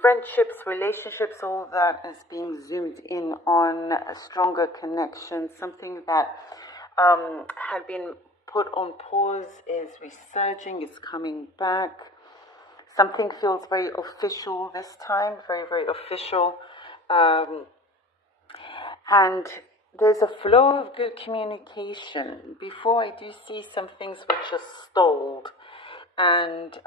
friendships, relationships, all that is being zoomed in on a stronger connection. Something that had been put on pause is resurging, is coming back. Something feels very official this time, very, very official. And there's a flow of good communication. Before, I do see some things which are stalled. And,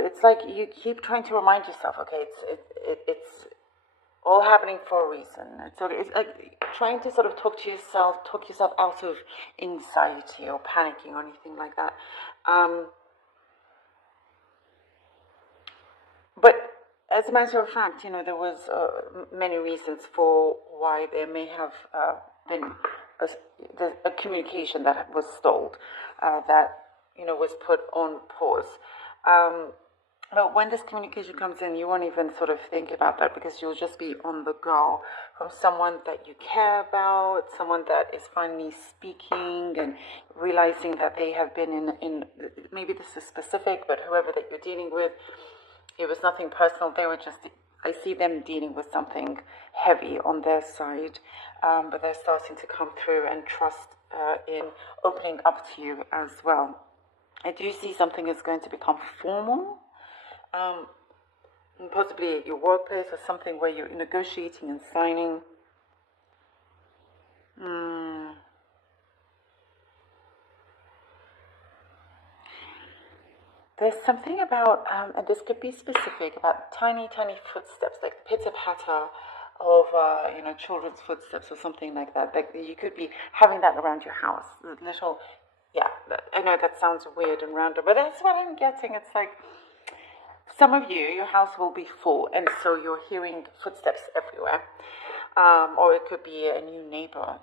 it's like you keep trying to remind yourself, okay, it's all happening for a reason. It's like trying to sort of talk yourself out of anxiety or panicking or anything like that. But as a matter of fact, there was many reasons for why there may have been a communication that was stalled, that was put on pause. But when this communication comes in, you won't even sort of think about that because you'll just be on the go from someone that you care about, someone that is finally speaking and realizing that they have been in maybe this is specific, but whoever that you're dealing with, it was nothing personal. They were just, I see them dealing with something heavy on their side, but they're starting to come through and trust in opening up to you as well. I do see something is going to become formal, possibly at your workplace or something where you're negotiating and signing. There's something about, and this could be specific, about tiny, tiny footsteps, like the pitter-patter of, children's footsteps or something like that. Like you could be having that around your house. Little, yeah, I know that sounds weird and random, but that's what I'm getting. It's like some of you, your house will be full, and so you're hearing footsteps everywhere. Or it could be a new neighbor,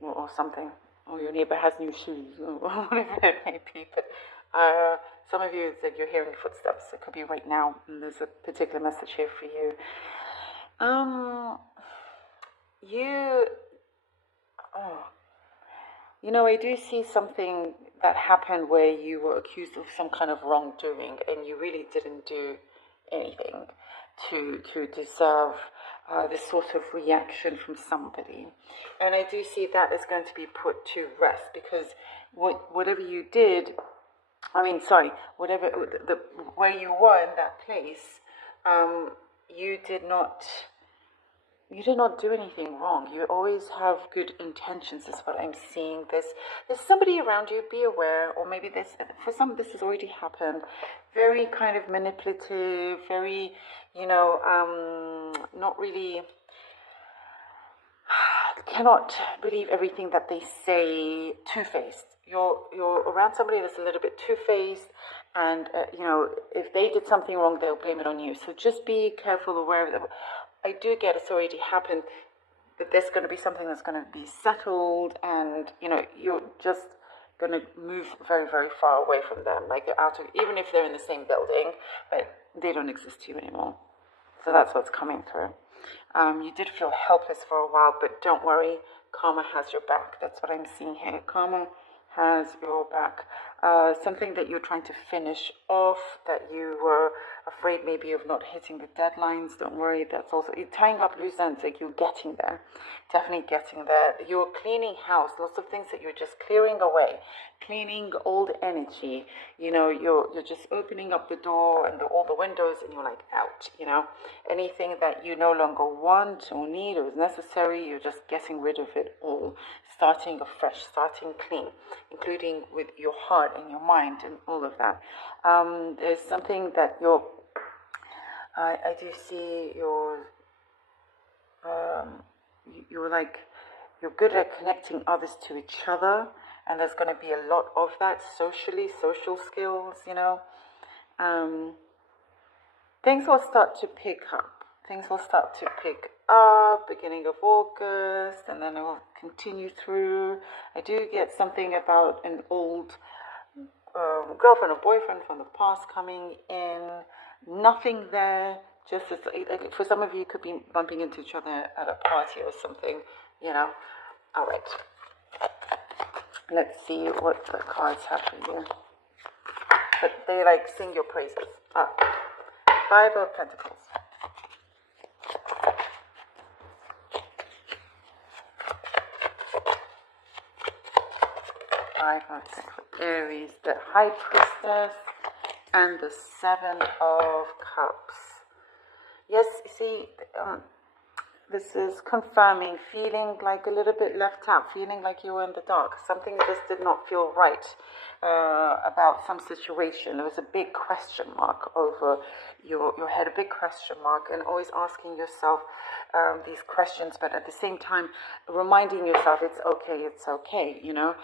or something. Or your neighbor has new shoes, or whatever it may be. But some of you, it's like you're hearing footsteps. It could be right now, and there's a particular message here for you. I do see something that happened where you were accused of some kind of wrongdoing, and you really didn't do anything to deserve this sort of reaction from somebody. And I do see that is going to be put to rest because whatever you did, where you were in that place, you did not do anything wrong. You always have good intentions, is what I'm seeing. There's somebody around you, be aware, or maybe for some this has already happened. Very kind of manipulative, very, not really, cannot believe everything that they say, two-faced. You're around somebody that's a little bit two-faced, and, if they did something wrong, they'll blame it on you. So just be careful, aware of that. I do get it's already happened, but there's going to be something that's going to be settled, and you're just going to move very, very far away from them. Like you're out of, even if they're in the same building, but they don't exist to you anymore. So that's what's coming through. You did feel helpless for a while, but don't worry, karma has your back. That's what I'm seeing here. Karma has your back. Something that you're trying to finish off, that you were afraid maybe of not hitting the deadlines. Don't worry, that's also, you're tying up loose ends, like you're getting there. Definitely getting there. You're cleaning house, lots of things that you're just clearing away, cleaning old energy. You're just opening up the door and all the windows, and you're like, out, anything that you no longer want or need or is necessary, you're just getting rid of it all, starting afresh, starting clean, including with your heart and your mind and all of that. There's something that I do see you're good at connecting others to each other, and there's going to be a lot of that social skills, things will start to pick up. Beginning of August, and then it will continue through. I do get something about an old girlfriend or boyfriend from the past coming in. Nothing there. Just like for some of you, could be bumping into each other at a party or something. All right. Let's see what the cards have for you. but they like sing your praises. Five of Pentacles. Five of Pentacles. Aries, the High Priestess, and the Seven of Cups. Yes, you see, this is confirming, feeling like a little bit left out, feeling like you were in the dark. Something just did not feel right about some situation. There was a big question mark over your head, a big question mark, and always asking yourself these questions, but at the same time reminding yourself it's okay, you know,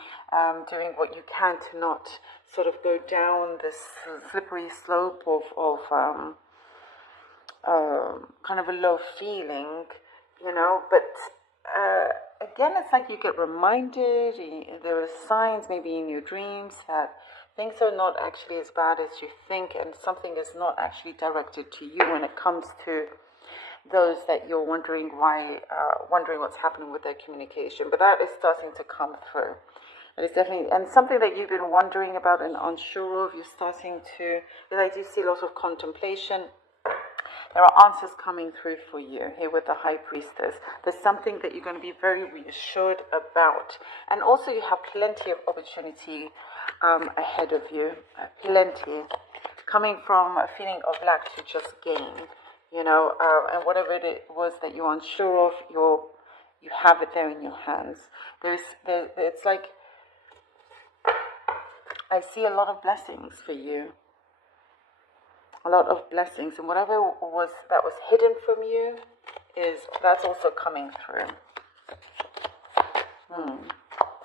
doing what you can to not sort of go down this slippery slope of kind of a low feeling, you know, but again, it's like you get reminded, there are signs maybe in your dreams that things are not actually as bad as you think, and something is not actually directed to you when it comes to those that you're wondering what's happening with their communication. But that is starting to come through. It is definitely, and something that you've been wondering about and unsure of, you're starting to, because I do see lots of contemplation. There are answers coming through for you here with the High Priestess. There's something that you're going to be very reassured about. And also you have plenty of opportunity ahead of you. Plenty. Coming from a feeling of lack to just gain. You know, and whatever it was that you're unsure of, you have it there in your hands. It's like, I see a lot of blessings for you. A lot of blessings, and whatever was hidden from you that's also coming through.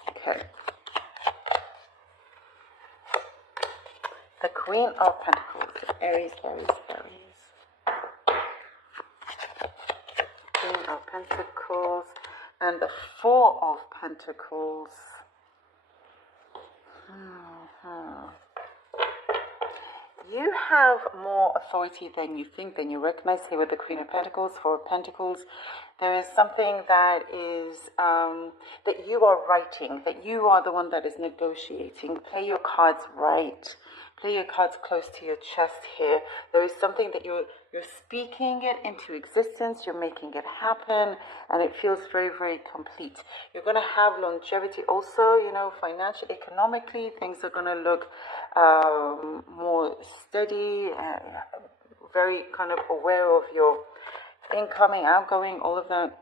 Okay. The Queen of Pentacles, Aries. Queen of Pentacles and the Four of Pentacles. You have more authority than you think, than you recognize. Here with the Queen of Pentacles, Four of Pentacles, there is something that is that you are writing, that you are the one that is negotiating. Play your cards right. Play your cards close to your chest here. There is something that you're speaking it into existence, you're making it happen, and it feels very, very complete. You're going to have longevity also, you know, financially, economically, things are going to look more steady, very kind of aware of your incoming, outgoing, all of that.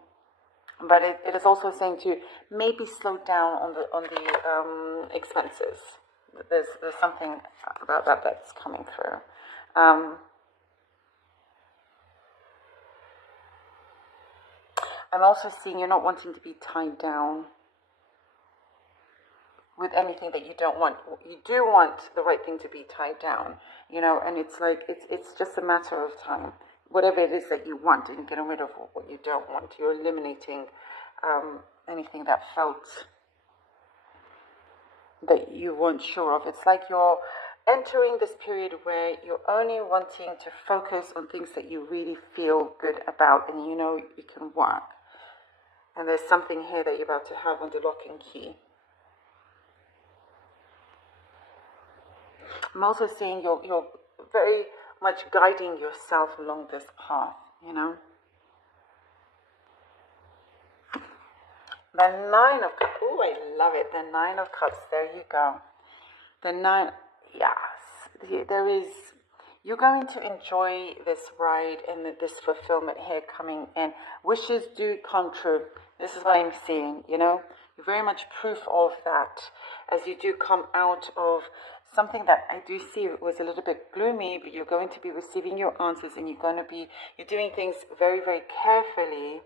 But it is also saying to maybe slow down on the expenses. There's something about that that's coming through. I'm also seeing you're not wanting to be tied down with anything that you don't want. You do want the right thing to be tied down, you know, and it's like, it's just a matter of time. Whatever it is that you want, and getting rid of what you don't want. You're eliminating anything that felt that you weren't sure of. It's like you're entering this period where you're only wanting to focus on things that you really feel good about and you know you can work. And there's something here that you're about to have on the lock and key. I'm also seeing you're very much guiding yourself along this path, you know. The Nine of Cups. Oh, I love it. The Nine of Cups. There you go. The Nine. Yes. There is. You're going to enjoy this ride and this fulfillment here coming in. Wishes do come true. This is what I'm seeing, you know. You're very much proof of that as you do come out of something that I do see was a little bit gloomy, but you're going to be receiving your answers and you're doing things very, very carefully.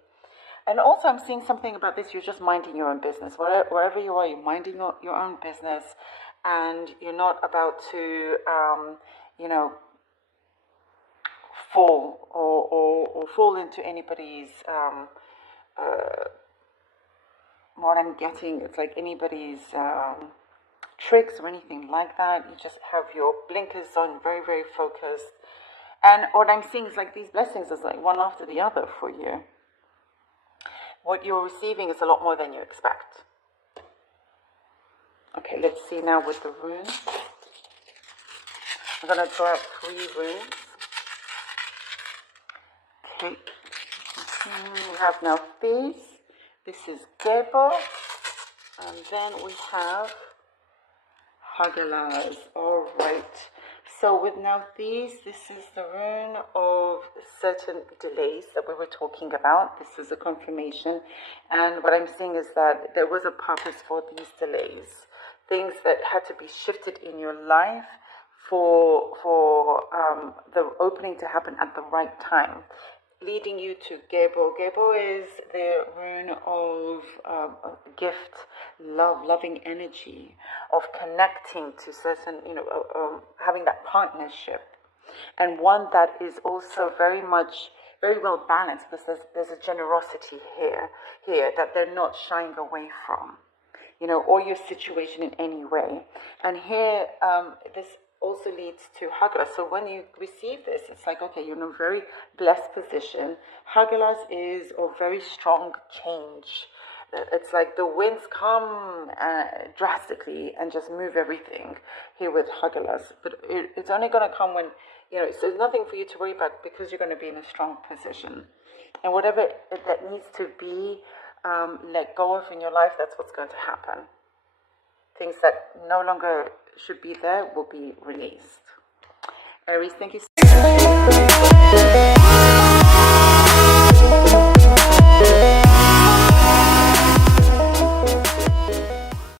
And also I'm seeing something about this, you're just minding your own business. Wherever you are, you're minding your own business, and you're not about to, you know, fall or fall into anybody's, what I'm getting, it's like anybody's tricks or anything like that. You just have your blinkers on, very, very focused. And what I'm seeing is like these blessings is like one after the other for you. What you're receiving is a lot more than you expect. Okay, let's see now with the runes. I'm going to draw out 3 runes. Okay. We have now these. This is Gebo. And then we have Hagelas. All right. So with now these, this is the rune of certain delays that we were talking about. This is a confirmation. And what I'm seeing is that there was a purpose for these delays. Things that had to be shifted in your life for the opening to happen at the right time, leading you to Gebo. Gebo is the rune of gift, love, loving energy, of connecting to certain, having that partnership, and one that is also very well balanced, because there's a generosity here that they're not shying away from, or your situation in any way. And here, this also leads to Hagelas. So when you receive this, it's like, okay, you're in a very blessed position. Hagelas is a very strong change. It's like the winds come drastically and just move everything here with Hagelas. But it's only going to come when, so there's nothing for you to worry about, because you're going to be in a strong position. And whatever that needs to be let go of in your life, that's what's going to happen. Things that no longer should be there will be released. Aries, thank you so much.